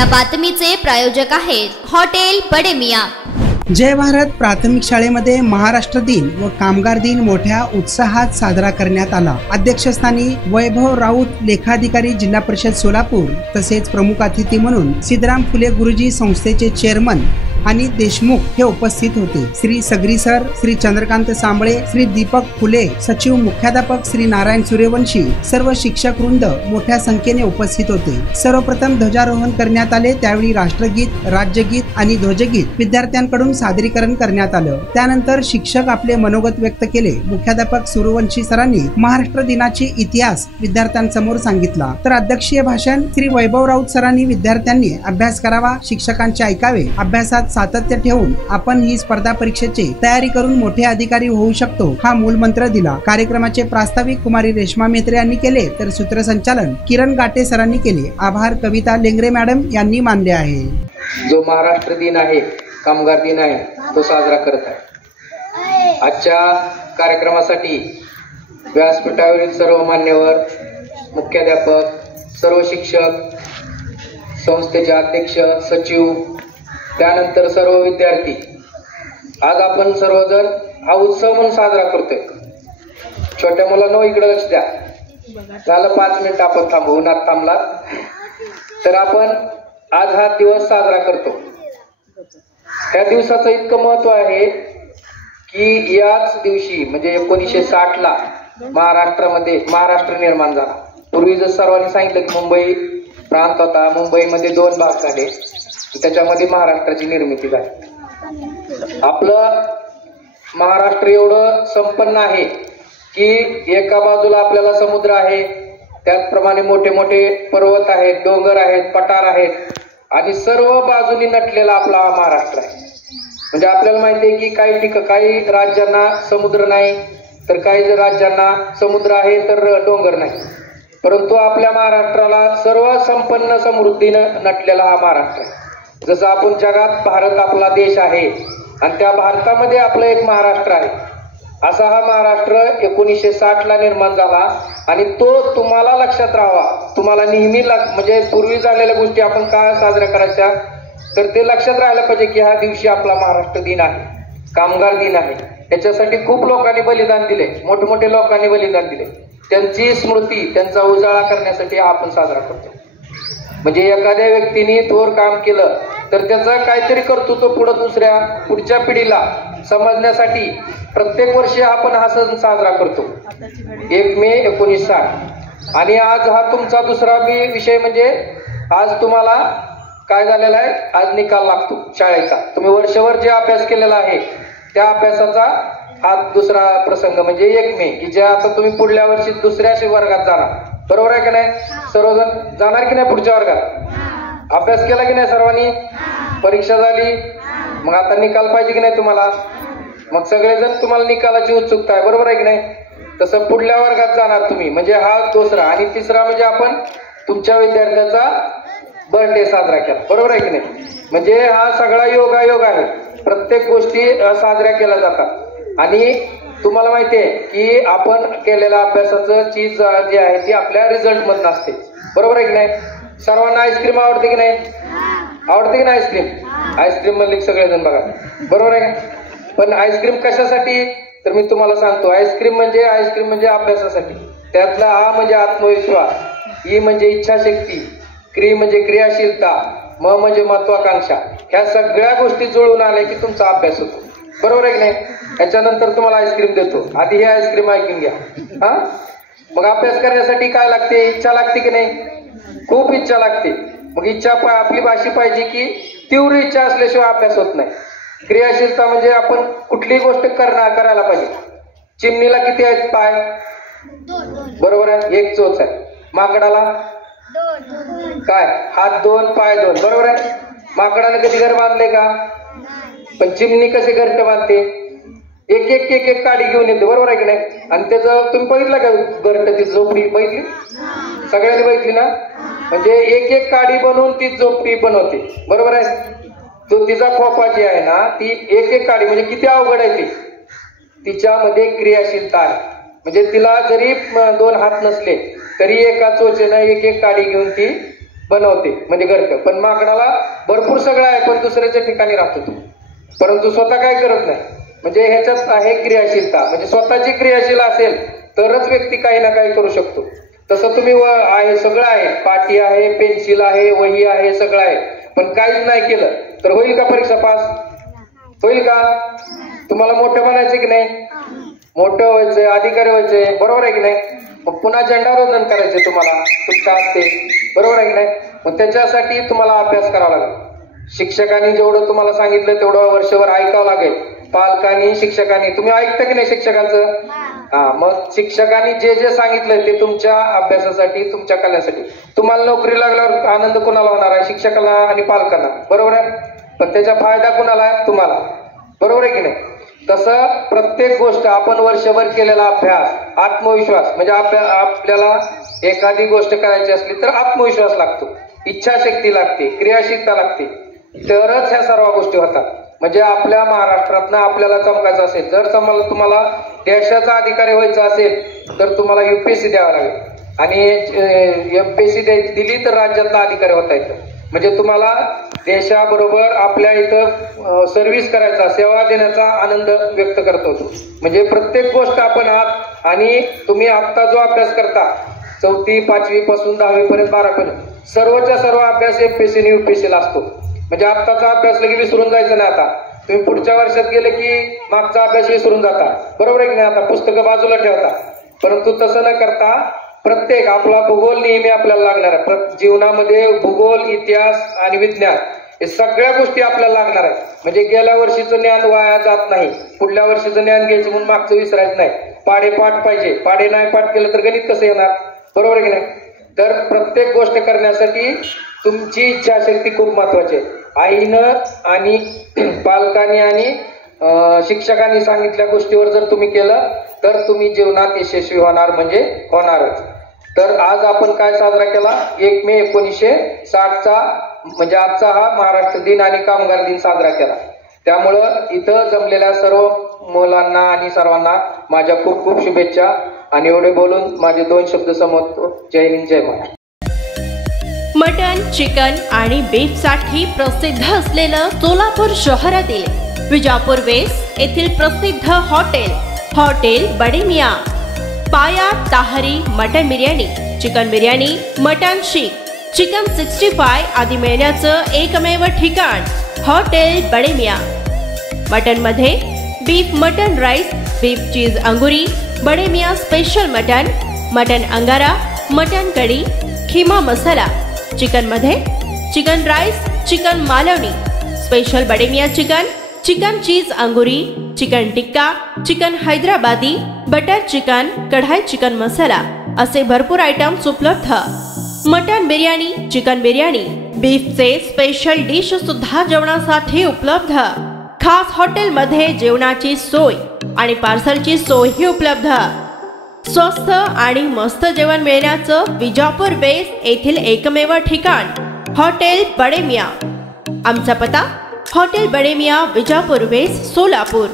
या बातमीचे प्रायोजक आहेत हॉटेल बडे मियां। जय भारत प्राथमिक शाळेमध्ये महाराष्ट्र दिन व कामगार दिन मोठ्या उत्साहात साजरा करण्यात आला। अध्यक्षस्थानी वैभव राऊत लेखाधिकारी जिल्हा परिषद सोलापूर तसेच प्रमुख अतिथी म्हणून सिद्धराम फुले गुरुजी संस्थेचे चेअरमन आणि देशमुख हे उपस्थित होते। श्री सगरी सर, श्री चंद्रकांत सांबळे, श्री दीपक फुले, सचिव मुख्याध्यापक श्री नारायण सूर्यवंशी, सर्व शिक्षक वृंद मोठ्या संख्येने उपस्थित होते। सर्वप्रथम ध्वजारोहण करण्यात आले, त्यावेळी राष्ट्रगीत, राज्यगीत आणि ध्वजगीत विद्यार्थ्यांकडून सादरीकरण करण्यात आलं। त्यानंतर शिक्षक आपले मनोगत व्यक्त केले। मुख्याध्यापक सूर्यवंशी सरांनी महाराष्ट्र दिनाची इतिहास विद्यार्थ्यांसमोर सांगितला, तर अध्यक्षीय भाषण श्री वैभव राऊत सरांनी विद्यार्थ्यांनी अभ्यास करावा, शिक्षकांचे ऐकावे, अभ्यासात सातत्य ठेवून आपण ही स्पर्धा परीक्षेची तयारी करून मोठे अधिकारी होऊ शकतो हा मूलमंत्र दिला। कार्यक्रमाचे प्रास्ताविक कुमारी रेश्मा मेत्रे यांनी केले, तर सूत्रसंचालन किरण गाटे सरांनी केले। आभार कविता लेंगरे मॅडम यांनी मानले आहे। जो महाराष्ट्र दिन आहे, कामगार दिन आहे, तो साजरा करत आहे। आजच्या कार्यक्रमासाठी व्यासपीठावरील सर्व मान्यवर, मुख्याध्यापक, सर्व शिक्षक, संस्थेचे अध्यक्ष, सचिव, त्यानंतर सर्व विद्यार्थी, आज आपण सर्वजण हा उत्सव म्हणून साजरा करतोय। छोट्या मुलांनो इकडे लक्ष द्या, झालं 5 मिनिट आपण थांबू, उन्हात थांबला तर आपण आज हा दिवस साजरा करतो। त्या दिवसाचं इतकं महत्व आहे की याच दिवशी म्हणजे 1960 ला महाराष्ट्रामध्ये महाराष्ट्र निर्माण झाला। पूर्वी जर सर्वांनी सांगितलं की मुंबई प्रांत होता, मुंबईमध्ये 2 भाग झाले, त्याच्यामध्ये महाराष्ट्राची निर्मिती झाली। आपलं महाराष्ट्र एवढं संपन्न आहे की एका बाजूला आपल्याला समुद्र आहे, त्याचप्रमाणे मोठे मोठे पर्वत आहेत, डोंगर आहेत, पठार आहेत आणि सर्व बाजूनी नटलेला आपला हा महाराष्ट्र आहे। म्हणजे आपल्याला माहिती आहे की काही राज्यांना समुद्र नाही, तर काही राज्यांना समुद्र आहे तर डोंगर नाही, परंतु आपल्या महाराष्ट्राला सर्व संपन्न समृद्धीनं नटलेला हा महाराष्ट्र आहे। जसं आपण जगात भारत आपला देश आहे आणि त्या भारतामध्ये आपलं एक महाराष्ट्र आहे, असा हा महाराष्ट्र 1960 ला निर्माण झाला आणि तो तुम्हाला लक्षात राहावा, तुम्हाला नेहमी म्हणजे पूर्वी झालेल्या गोष्टी आपण काय साजऱ्या करायच्या तर ते लक्षात राहायला पाहिजे की ह्या दिवशी आपला महाराष्ट्र दिन आहे, कामगार दिन आहे। त्याच्यासाठी खूप लोकांनी बलिदान दिले, मोठमोठे लोकांनी बलिदान दिले, त्यांची स्मृती, त्यांचा उजाळा करण्यासाठी आपण साजरा करतो। म्हणजे एखाद्या व्यक्तीने थोर काम केलं तर त्याचं काहीतरी कर्तृत्व पुढच्या पिढीला समजण्यासाठी प्रत्येक वर्षी आपण हा सण साजरा करतो 1 मे 1960। आणि आज हा तुमचा दुसरा विषय म्हणजे आज तुम्हाला काय झालेला आहे, आज निकाल लागतो शाळेचा। तुम्ही वर्षभर जे अभ्यास केलेला आहे त्या अभ्यासाचा हा दुसरा प्रसंग म्हणजे 1 मे की जे आता तुम्ही पुढल्या वर्षी दुसऱ्या वर्गात जाणार, बरोबर आहे की नाही? सर्वजण जाणार की नाही पुढच्या वर्गात? अभ्यास केला की नाही सर्वांनी? परीक्षा झाली, मग आता निकाल पाहिजे की नाही तुम्हाला? मग सगळेजण तुम्हाला निकालाची उत्सुकता आहे, बरोबर आहे की नाही? तसं पुढल्या वर्गात जाणार तुम्ही, म्हणजे हा दुसरा। आणि तिसरा म्हणजे आपण तुमच्या विद्यार्थ्याचा बर्थडे साजरा केला, बरोबर आहे की नाही? म्हणजे हा सगळा योगायोग आहे, प्रत्येक गोष्टी साजऱ्या केल्या जातात। आणि तुम्हाला माहिती आहे की आपण केलेल्या अभ्यासाचं चीज जी आहे ती आपल्या रिझल्ट मधून असते, बरोबर आहे की नाही? सर्वांना आईस्क्रीम आवडते की नाही? आवडते की नाही आईस्क्रीम? आईस्क्रीम मधले सगळेजण बघा, बरोबर आहे? पण आईस्क्रीम कशासाठी तर मी तुम्हाला सांगतो, आईस्क्रीम म्हणजे अभ्यासासाठी। त्यातला आ म्हणजे आत्मविश्वास, ई म्हणजे इच्छाशक्ती, क्री म्हणजे क्रियाशीलता, म म्हणजे महत्वाकांक्षा, ह्या सगळ्या गोष्टी जुळून आल्या की तुमचा अभ्यास होतो, बरोबर आहे की नाही? त्याच्यानंतर तुम्हाला आईस्क्रीम देतो, आधी हे आईस्क्रीम ऐकून घ्या। हा, मग अभ्यास करण्यासाठी काय लागते? इच्छा लागते की नाही? खूप इच्छा लागते। मग इच्छा आपली भाषी पाहिजे की तीव्र इच्छा असल्याशिवाय अभ्यास होत नाही। क्रियाशीलता म्हणजे आपण कुठली गोष्ट करायला पाहिजे। चिमणीला किती आहेत पाय? 2, बरोबर आहे, 1 चोच आहे। माकडाला 2, काय? हात 2, पाय 2, बरोबर आहे? माकडाने कधी घर बांधले का? पण चिमणी कसे घरटे बांधते? एक काडी घेऊन येते, बरोबर आहे की नाही? आणि त्याचं तुम्ही बघितलं का घरट, ती झोपडी बघितली? सगळ्यांनी बघितली ना? म्हणजे एक काडी बनवून ती झोपडी बनवते, बरोबर आहे? तो तिचा खोपा जी आहे ना ती एक काडी म्हणजे किती अवघड आहे ती, तिच्यामध्ये क्रियाशीलता आहे। म्हणजे तिला जरी 2 हात नसले तरी एका चोचेनं एक काडी घेऊन ती बनवते म्हणजे घरचं, पण माकडाला भरपूर सगळं आहे पण दुसऱ्याच्या ठिकाणी राहतो तो, परंतु स्वतः काय करत नाही. म्हणजे ह्याच्यात आहे क्रियाशीलता. म्हणजे स्वतःची क्रियाशील असेल तरच व्यक्ती काही ना काही करू शकतो. तसं तुम्ही आहे, सगळं आहे, पाटी आहे, पेन्सिल आहे, वही आहे, सगळं आहे, पण काहीच नाही केलं तर होईल का परीक्षा पास? होईल का? तुम्हाला मोठं बनायचं की नाही? मोठं व्हायचंय, अधिकारी व्हायचंय, बरोबर आहे की नाही? मग पुन्हा झेंडारोहण करायचे तुम्हाला तुमच्या हस्ते, बरोबर आहे की नाही? मग त्याच्यासाठी तुम्हाला अभ्यास करावा लागेल. शिक्षकांनी जेवढं तुम्हाला सांगितलं तेवढं वर्षभर ऐकावं लागेल. पालकांनी, शिक्षकांनी, तुम्ही ऐकता की नाही शिक्षकांचं? मग शिक्षकांनी जे जे सांगितलंय ते तुमच्या अभ्यासासाठी, तुमच्या कल्याणासाठी. तुम्हाला नोकरी लागल्यावर आनंद कोणाला होणार आहे? शिक्षकांना आणि पालकांना, बरोबर आहे? पण त्याचा फायदा कोणाला आहे? तुम्हाला, बरोबर आहे की नाही? तसं प्रत्येक गोष्ट आपण वर्षभर केलेला अभ्यास, आत्मविश्वास, म्हणजे आपल्याला एखादी गोष्ट करायची असली तर आत्मविश्वास लागतो, इच्छाशक्ती लागते, क्रियाशीलता लागते, तरच ह्या सर्व गोष्टी होतात. म्हणजे आपल्या महाराष्ट्रातनं आपल्याला चमकायचं असेल, जर तुम्हाला देशाचा अधिकारी व्हायचा असेल तर तुम्हाला UPSC द्यावं लागेल, आणि MPSC दिली तर राज्यातला अधिकारी होता येतं. म्हणजे तुम्हाला देशाबरोबर आपल्या इथं सर्व्हिस करायचा, सेवा देण्याचा आनंद व्यक्त करतो. म्हणजे प्रत्येक गोष्ट आपण आहात, आणि तुम्ही आता जो अभ्यास करता 4वी 5वी पासून 10वी पर्यंत 12 पर्यंत सर्वच्या सर्व अभ्यास MPSC आणि UPSC ला असतो. म्हणजे आत्ताचा अभ्यास लगे विसरून जायचं नाही. आता तुम्ही पुढच्या वर्षात गेले की मागचा अभ्यास विसरून जाता, बरोबर आहे की नाही? आता पुस्तकं बाजूला ठेवता, परंतु तसं न करता प्रत्येक आपला भूगोल नेहमी आपल्याला लागणार आहे. जीवनामध्ये भूगोल, इतिहास आणि विज्ञान हे सगळ्या गोष्टी आपल्याला लागणार आहेत. म्हणजे गेल्या वर्षीचं ज्ञान वाया जात नाही, पुढल्या वर्षीचं ज्ञान घ्यायचं म्हणून मागचं विसरायचं नाही. पाढे पाठ पाहिजे, पाढे नाही पाठ केलं तर गणित कसं येणार, बरोबर आहे की नाही? तर प्रत्येक गोष्ट करण्यासाठी तुमची इच्छाशक्ती खूप महत्वाची आहे. आईनं आणि पालकांनी आणि शिक्षकांनी सांगितल्या गोष्टीवर जर तुम्ही केलं तर तुम्ही जीवनात यशस्वी होणार, म्हणजे होणारच. तर आज आपण काय साजरा केला? 1 मे 1960चा, म्हणजे आजचा हा महाराष्ट्र दिन आणि कामगार दिन साजरा केला. त्यामुळं इथं जमलेल्या सर्व मुलांना आणि सर्वांना माझ्या खूप खूप शुभेच्छा. आणि एवढे बोलून माझे 2 शब्द संपवतो. जय हिंद, जय महाराष्ट्र. मटन, चिकन आणि बीफ साठी प्रसिद्ध असलेलं सोलापूर शहरातील विजापूर वेस्ट येथील प्रसिद्ध hotel Bade Miyan. Paya tahri mutton biryani, chicken biryani, mutton seekh, chicken 65 आदी मिळण्याचं एकमेव ठिकाण हॉटेल बडे मियाँ. मटन मध्ये beef mutton rice, beef cheese angoori, Bade Miyan special mutton, mutton angara, mutton kadhi, keema masala. Chicken मध्ये chicken rice, chicken Malvani, special Bade Miyan chicken, chicken cheese angoori, chicken tikka, chicken Hyderabadi, butter chicken, kadai chicken masala असे भरपूर आयटम्स उपलब्ध. मटन बिर्याणी, चिकन बिर्याणी, बीफचे special dish सुद्धा जेवणासाठी उपलब्ध. खास हॉटेलमध्ये जेवणाची सोय आणि पार्सलची सोयही उपलब्ध. स्वस्त आणि मस्त जेवण मिळण्याचं विजापूर वेस्ट येथील एकमेव ठिकाण हॉटेल बडे मियाँ. आमचा पत्ता हॉटेल बडे मियाँ, विजापूर वेस्ट, सोलापूर.